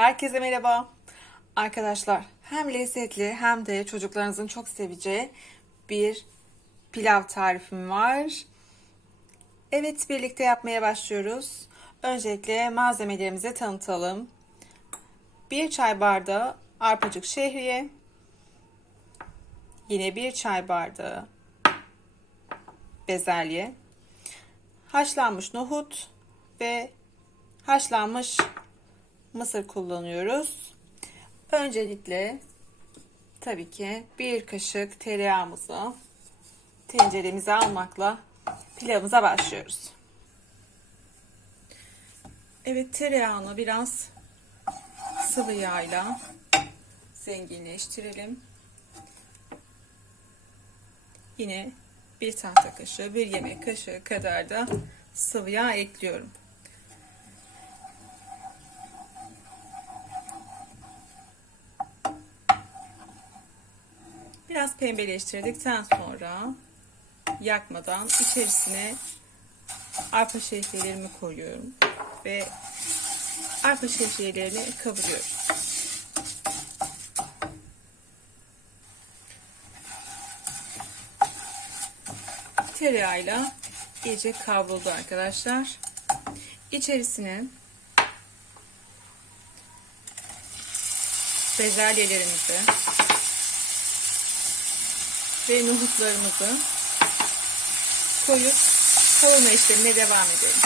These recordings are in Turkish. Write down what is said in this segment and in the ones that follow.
Herkese merhaba. Arkadaşlar hem lezzetli hem de çocuklarınızın çok seveceği bir pilav tarifim var. Evet birlikte yapmaya başlıyoruz. Öncelikle malzemelerimizi tanıtalım. 1 çay bardağı arpacık şehriye. Yine 1 çay bardağı bezelye. Haşlanmış nohut ve haşlanmış mısır kullanıyoruz. Öncelikle tabii ki bir kaşık tereyağımızı tenceremize almakla pilavımıza başlıyoruz. Evet tereyağını biraz sıvı yağla zenginleştirelim. Yine bir tahta kaşığı, bir yemek kaşığı kadar da sıvı yağ ekliyorum. Biraz pembeleştirdikten sonra yakmadan içerisine arpa şehriyelerimi koyuyorum ve arpa şehriyelerini kavuruyorum. Tereyağıyla iyice kavruldu arkadaşlar. İçerisine bezelyelerimizi ve nohutlarımızı koyup kavurma işlemine devam edelim.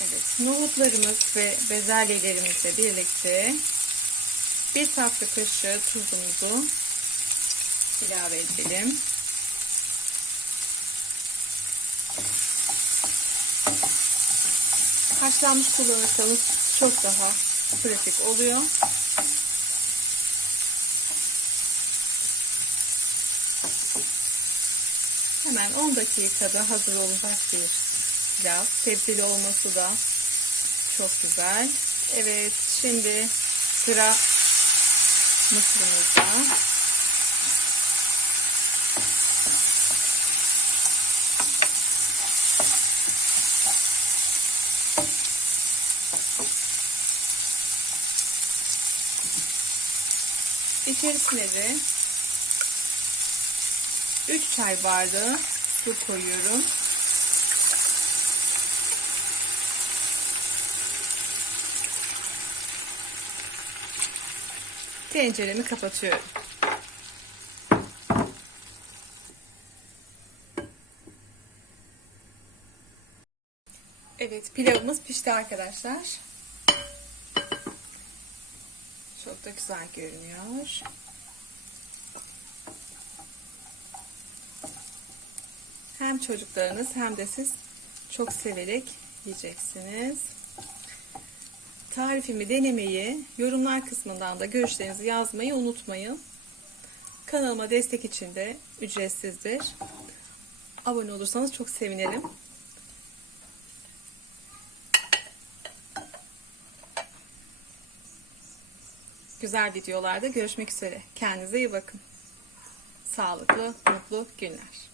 Evet, nohutlarımız ve bezelyelerimizle birlikte bir tatlı kaşığı tuzumuzu ilave edelim. Haşlanmış kullanırsanız çok daha pratik oluyor. Hemen 10 dakikada hazır olacak bir pilav. Sebzeli olması da çok güzel. Evet şimdi sıra mısırımızda. İçerisine de 3 çay bardağı su koyuyorum. Tenceremi kapatıyorum. Evet pilavımız pişti arkadaşlar. Çok da güzel görünüyor. Hem çocuklarınız hem de siz çok severek yiyeceksiniz. Tarifimi denemeyi, yorumlar kısmından da görüşlerinizi yazmayı unutmayın. Kanalıma destek için de ücretsizdir. Abone olursanız çok sevinirim. Güzel videolarda görüşmek üzere. Kendinize iyi bakın. Sağlıklı, mutlu günler.